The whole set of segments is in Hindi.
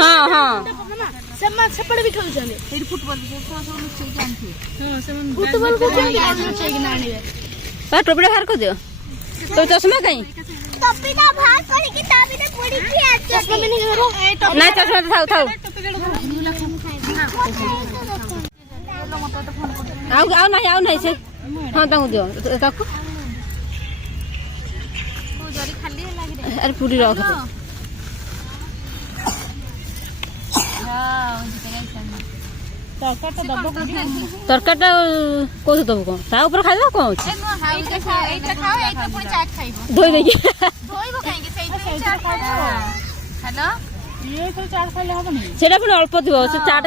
हाँ हाँ ସେପଟେ ବି ଖେଳୁଛନ୍ତି ଏଇଠି ଫୁଟବଲ ଫୁଟବଲ ଟୋପିଟା ବାହାର କରିଦିଅ ତୋ ଚଷମା କାଇଁ ନା ଚଷମା ଥାଉ ଥାଉ ଆଉ ନାହିଁ ସେ ହଁ ତାଙ୍କୁ ଦିଅ ତାକୁ ଆରେ ପୁରୀ ରଖ ତରକାରୀଟା କୋଉଠି ଦବୁ କଣ ତା ଉପରେ ଖାଇଦବ କଣ ଅଛି ଧୋଇ ଦେଇକି ସେଇଟା ପୁଣି ଅଳ୍ପ ଥିବ ସେ ଚାଟ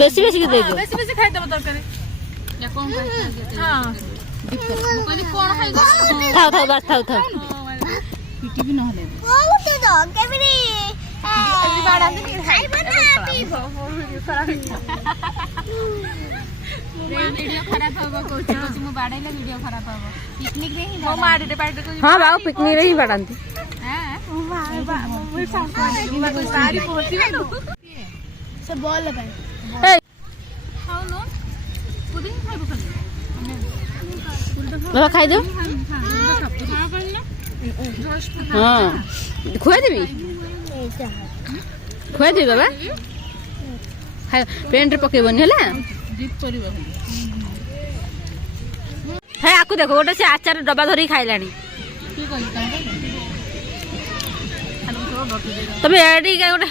ବେଶୀ ଦେଇଦିଅ ଥାଉ ବାସ୍ ଥାଉ ପିଟିବି ନହେଲେ ହଁ ବାବୁ ପିକନିକ ରେ ହିଁ ବାଡ଼ାନ୍ତି ଖାଇଦିଅ ହଁ ଖୁଆଇଦେବି ବାବା ପେଣ୍ଟରେ ପକେଇବନି ହେଲା ଆକୁ ଦେଖ ଗୋଟେ ସେ ଆଚାର ଡବା ଧରିକି ଖାଇଲାଣି ତମେ ଏଠି ଗୋଟେ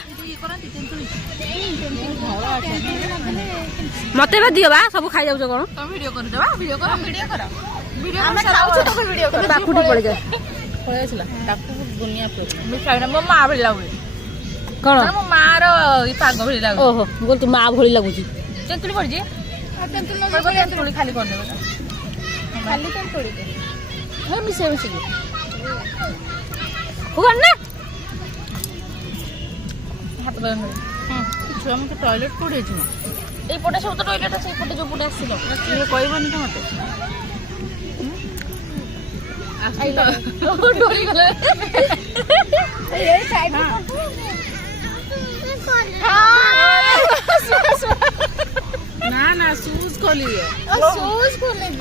ମତେ ବା ଦିଅ ବା ସବୁ ଖାଇଯାଉଛ କଣ ପାଖୁଟି ପଳେଇଯାଏ ମୋ ମା ଭଳି ଲାଗୁଛି କଣ ମୋ ମାର ପାଗ ଭଳି ଲାଗୁଛି ଓହୋ ବୋଲ ତୁ ମା ଭଳି ଲାଗୁଛି ତେନ୍ତୁଳି ପଡିଛି ତେନ୍ତୁଳି ଖାଲି କରିଦେବ ଖାଲି ତେନ୍ତୁଳି ମିଶେଇକି ନା ହାତ ଛୁଆ ମତେ ଟଏଲେଟ୍ କୋଉଠି ଅଛି এইপଟେ ସବୁ ତ ଟଏଲେଟ୍ ଅଛି এইପଟେ ଯୋଉ ପଟେ ଆସିଲ କହିବନି ତ ମତେ ନା ସୁଜ ଖୋଲିବେ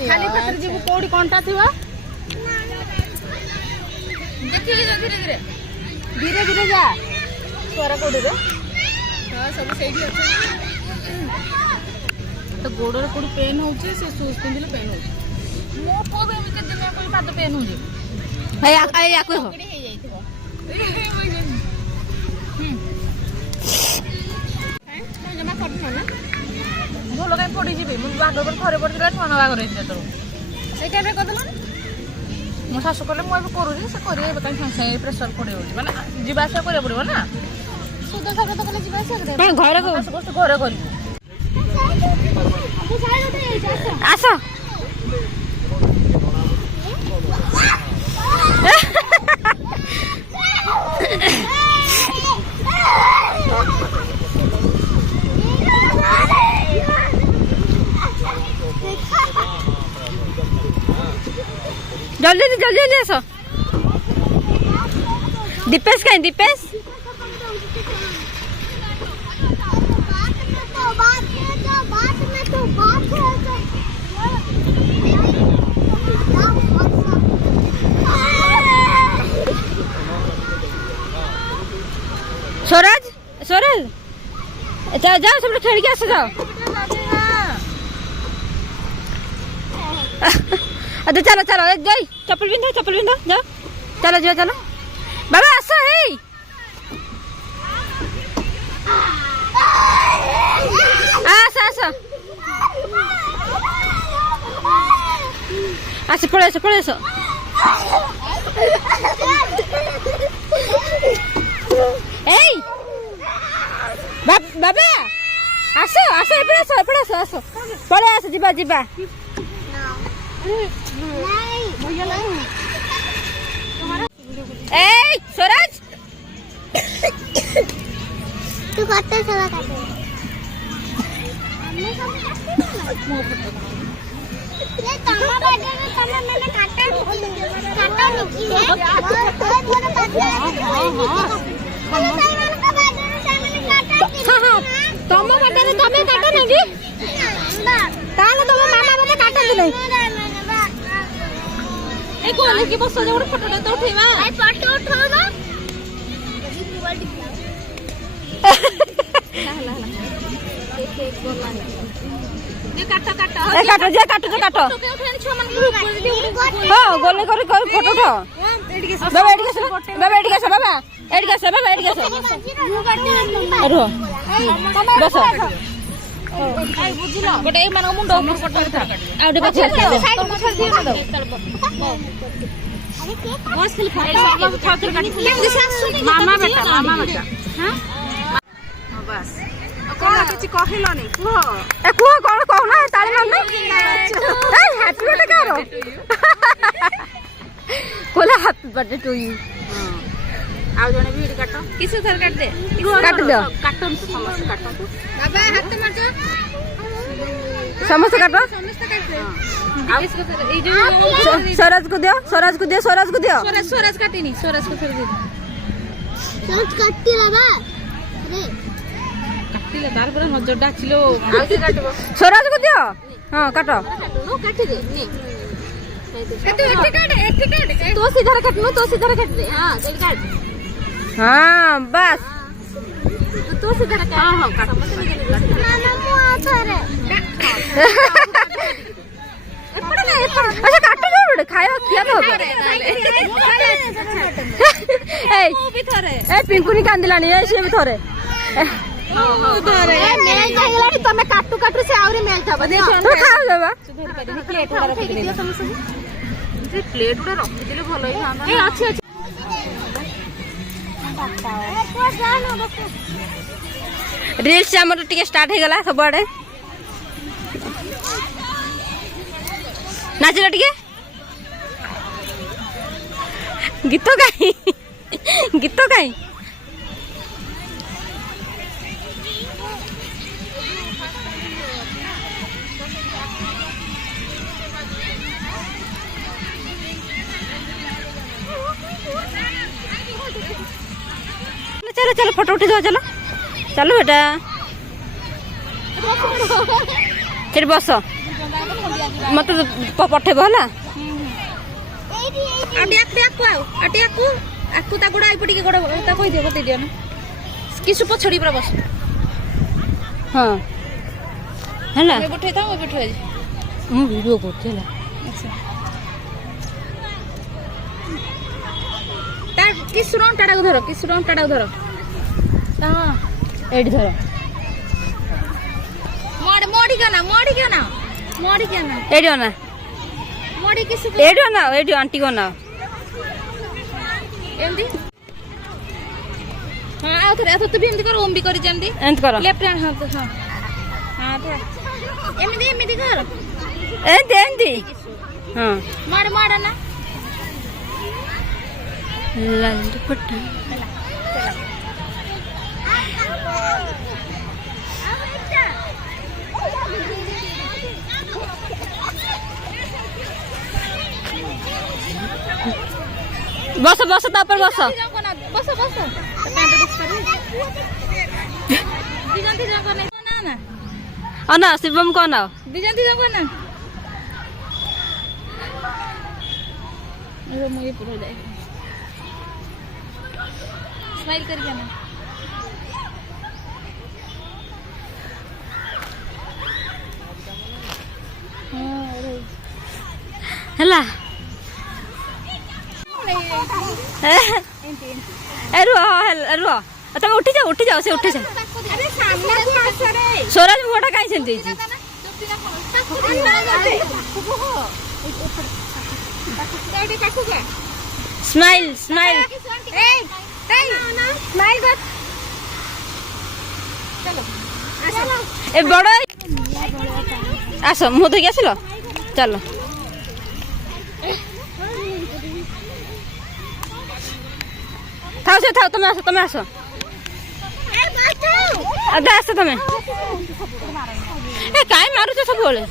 ଖାଲି ପାଖରେ ଯିବୁ କୋଉଠି କଣ୍ଟା ଥିବ ଦେଖିକି ଯା ଧୀରେ ଧୀରେ ଯା ଛୁଆରା କୋଉଠିରେ ସବୁ ସେଇଠି ଅଛି ତ ଗୋଡରେ କୋଉଠି ପେନ୍ ହଉଛି ସେ ସୁଜ ପିନ୍ଧିଲେ ପେନ୍ ହଉଛି ମୋ ପୁଅ ବି ଏମିତି ଦିନ ପାଦ ପେନ୍ ହଉଛି ଜମା କରିନ ନା ଭଲ କାଇଁ ପଡିଯିବି ମୁଁ ବାହାଘର ଥରେ ପଡିଥିଲା ଛୁଆ ବାହାଘର ହେଇଥିଲା ତୋର ସେଇ ଟାଇମରେ କରିଦେଲ ମୋ ଶାଶୁ କହିଲେ ମୁଁ ଏବେ କରୁଛି ସେ କରିବେ ଏବେ କାଇଁ ସାଙ୍ଗେ ସାଙ୍ଗେ ପ୍ରେସର ପଡି ଯାଉଛି ମାନେ ଯିବା ଆସିବା କରିବାକୁ ପଡିବ ନା ସୁଧ ସାଗର ତ କଲେ ଯିବା ଆସିବା ଘରେ ଘରେ କରିବୁ ଆସ जल्दी आस दीपेश कहीं दीपेश स्वराज जाओ सब खेल के आस जाओ अच्छा चलो जाई चप्पल पिंधो जाओ चलो बाबा आस हे आस पड़े बाबा आस पड़े आस जीवा स्वराज तू काटते चला काटे ये तमा बाटे में तमा मैंने काटा निकी है और बोले काटा तुम बाटे रे तमे काटा नहीं ताले तुम मामा बाटे काटा दि नहीं ए कोले की बस जो फोटो तो उठेवा आई फोटो उठावा ये काटा काटा ए काटो जे काटो जे काटो तो उठानी छो मन ग्रुप हां गोले कर फोटो उठो बाबा एडी के बाबा एडी के बाबा एडी के बाबा एडी के रो बस आई बुझिलो गोटे मन मुंड ऊपर फोटो उठा आ उठे पछे साइड को छोड़ दियो ना बस खाली फोटो सब ठाकुर काटी मामा बेटा हां बस कौन किछि कहिलोनी कुह ए कुह कोन कहना ताली मारना ए हैप्पी बर्थडे करो कोला हैप्पी बर्थडे टू यू आ जने भी काटो किसे थर काट दे काट दो काटन समस्त काटो बाबा हाथ मार जो समस्त काटो समस्त काट दे इसको ए जो स्वराज को दियो स्वराज को दियो स्वराज को दियो स्वराज काटिनी स्वराज को फिर दे शॉर्ट काटती बाबा अरे काटिले तार पर नजर डाचिलो आउती काटबो स्वराज को दियो हां काटो नो काटी दे नी एठी काट तो सीधा काट नो तो सीधा काट दे हां चल काट हां बस तो सीधा काट हां काट नाना मु आथरे एपड़ ना एपड़ अच्छा काटो जोड़ खायो किया तो ए वो भी थरे ए पिंकुनी कांदिलानी ए से भी थोरे थरे मेल जागलाडी तमे काटू काटू से आवरी मेल थब तो खाओ देबा प्लेट उड़ा रख दे जे प्लेट उड़ा रख दिले भलो ही थांदा ए अछि अछि रील्स हमर टिके स्टार्ट हे गला सब आडे नाचिला टिके गीत गाई चलो चलो फोटो उठी जाओ चलो चलो बेटा फिर बस मत पठेब है किसु पछड़ी पर बस हाँ है ना बैठे था मैं बैठे ମୁଁ ଭିଡ଼ିଓ କରୁଛି ହେଲା तार किसुरन टाडा धर हां ଏଇଠି ଧର मोड़ी क्या ना ଏଇଠି ଅନା मोड़ी किसु ଏଇଠି ଅନା ଏଇଠି ଆଣ୍ଟି ଅନା एंदी हां आ थरे तो भी एंदी कर ओम भी करी जंदी ଏମିତି କର लेफ्ट हैंड हां हां हां तो एमिदी कर ଏମିତି ହଁ मार ना ଲାଲ ପଟା बस बस तापर बस बस दिजंती जंग ना अना शिवम को ना दिजंती जंग ना ये मुझे पूरा जाए स्माइल कर जाना हला रुह तुम उठी जाओ से उठी जाओ अरे सामने को आस रे स्वराज मुहटा कहीं सेंती स्माइल स्माइल ए बड़ आस मुह धोक आसल चलो थाओ से थाओ तुम आस ଆଦା ଆସ ତମେ ଏ କାଇଁ ମାରୁଛ ସବୁବେଳେ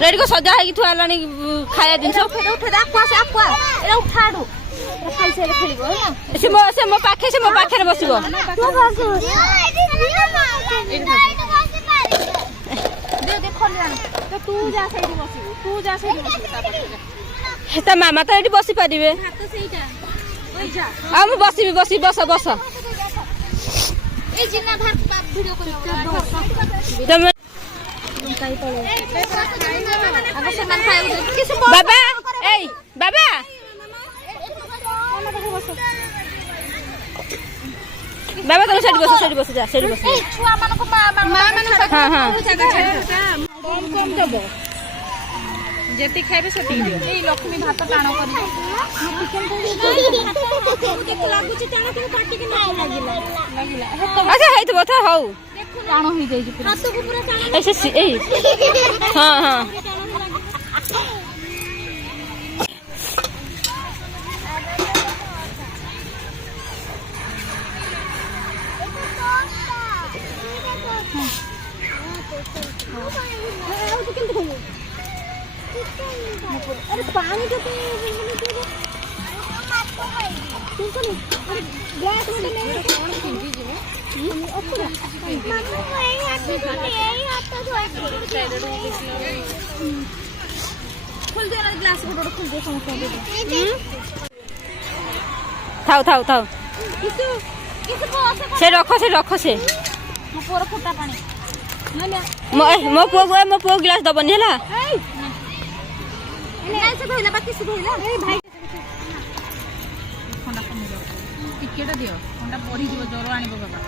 ରେଡିକୁ ସଜା ହେଇକି ଥୁଆ ହେଲାଣି ଖାଇବା ଜିନିଷ ସେ ମୋ ପାଖରେ ବସିବ ତା ମାମା ତ ଏଇଠି ବସି ପାରିବେ ଆଉ ମୁଁ ବସିବି ବସ ତମେ ବାବା ଏଇ ବାବା ବାବା ତମେ ସେଠି ବସ ଯା ସେଠି ବସ କମ ଦବ ଯେତିକି ଖାଇବେ ସେତିକି ଦିଅ ଏଇ ଲକ୍ଷ୍ମୀ ଭାତ ଟାଣ କରି ଆଚ୍ଛା ହେଇଥିବ ତ ହଉ ଟାଣ ହେଇଯାଇଛି ଏଇ ହଁ अरे पानी तो ଥାଉ ସେ ରଖ ସେ ମୋ ପୁଅ ଗ୍ଲାସ ଦବନି ହେଲା ଟିକେଟା ଦିଅ ଥଣ୍ଡା ବଢିଯିବ ଜ୍ୱର ଆଣିବ ବାବା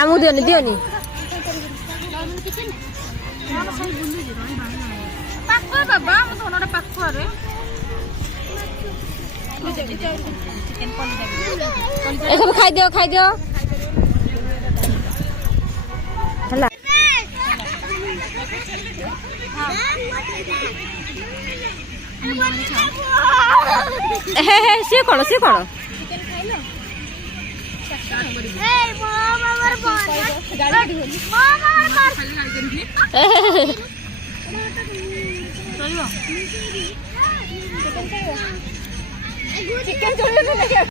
ଆମକୁ ଦିଅନି ପାଖ ବାବା ଆମ ଧନଟା ପାଖରେ ଏସବୁ ଖାଇଦିଅ ହେଲା ସିଏ କଣ ଚିକେନ